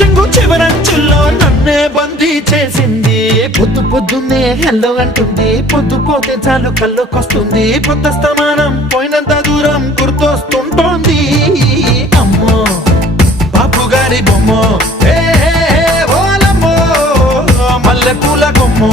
చెంగు చివరంచుల్లో నన్నే బందీ చేసింది. పొద్దు పొద్దున్నే హెల్లో అంటుంది, పొద్దు పోతే చాలు కళ్ళొకొస్తుంది. పొద్దస్తమానం పోయినంత దూరం గుర్తొస్తుంటోంది. అమ్మో బాపు గారి బొమ్మో, ఓలమ్మో మల్లె పూల కొమ్మో.